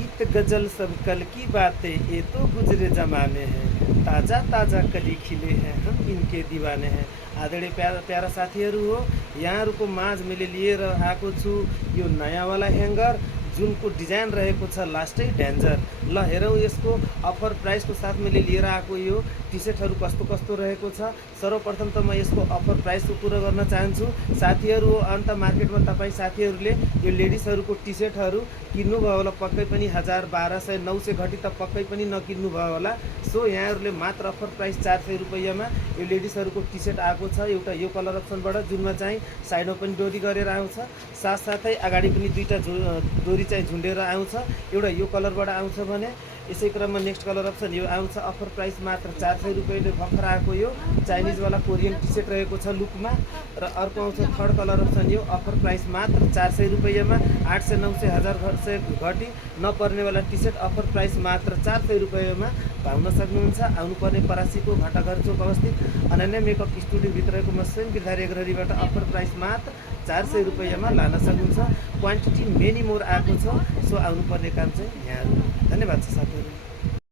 गीत गजल सब कल की बातें ये तो गुजरे जमाने हैं, ताजा ताजा कली खिले हैं, हम इनके दीवाने हैं। आदरणीय प्यारा प्यारा साथीहरू हो, यहाँहरूको माझ मैले लिएर आएको छु यो नयाँवाला ह्याङ्गर जुनको डिजाइन रहेको छ लास्टै डेन्जर। ल हेरौँ यसको अफर प्राइसको साथ मैले लिएर आएको यो टी सर्टहरू कस्तो कस्तो रहेको छ। सर्वप्रथम त म यसको अफर प्राइसको कुरा गर्न चाहन्छु साथीहरू। अन्त मार्केटमा तपाईँ साथीहरूले यो लेडिजहरूको टी सर्टहरू किन्नुभयो होला, पक्कै पनि 1000, 1200, 900 घटी त पक्कै पनि नकिन्नु भयो होला। सो यहाँहरूले मात्र अफर प्राइस 400 रुपैयाँमा यो लेडिजहरूको टी सर्ट आएको छ एउटा यो कलर अप्सनबाट, जुनमा चाहिँ साइडमा पनि डोरी गरेर आउँछ, साथसाथै अगाडि पनि दुईवटा डोरी चाहिँ झुन्डेर आउँछ। एउटा यो कलरबाट आउँछ भने यसै क्रममा नेक्स्ट कलर अप्सन यो आउँछ। अफर प्राइस मात्र 400 रुपैयाँले भर्खर आएको यो चाइनिजवाला कोरियन टी सर्ट रहेको छ लुकमा। र अर्को आउँछ थर्ड कलर अप्सन यो अफर प्राइस मात्र 400 रुपैयाँमा। 800, 900, 1000 घटी नपर्नेवाला टी सर्ट अफर प्राइस मात्र 400 रुपैयाँमा पाउन सक्नुहुन्छ। आउनुपर्ने परासीको घटाघर चोक अवस्थित अनन्या मेकअप स्टुडियोभित्रको म स्वयं गिरधारी एग्रहरीबाट अफर प्राइस मात्र 400 रुपैयाँमा लान सक्नुहुन्छ। क्वान्टिटी मेनी मोर आएको छ, सो आउनुपर्ने काम चाहिँ यहाँहरू। धन्यवाद छ साथीहरू।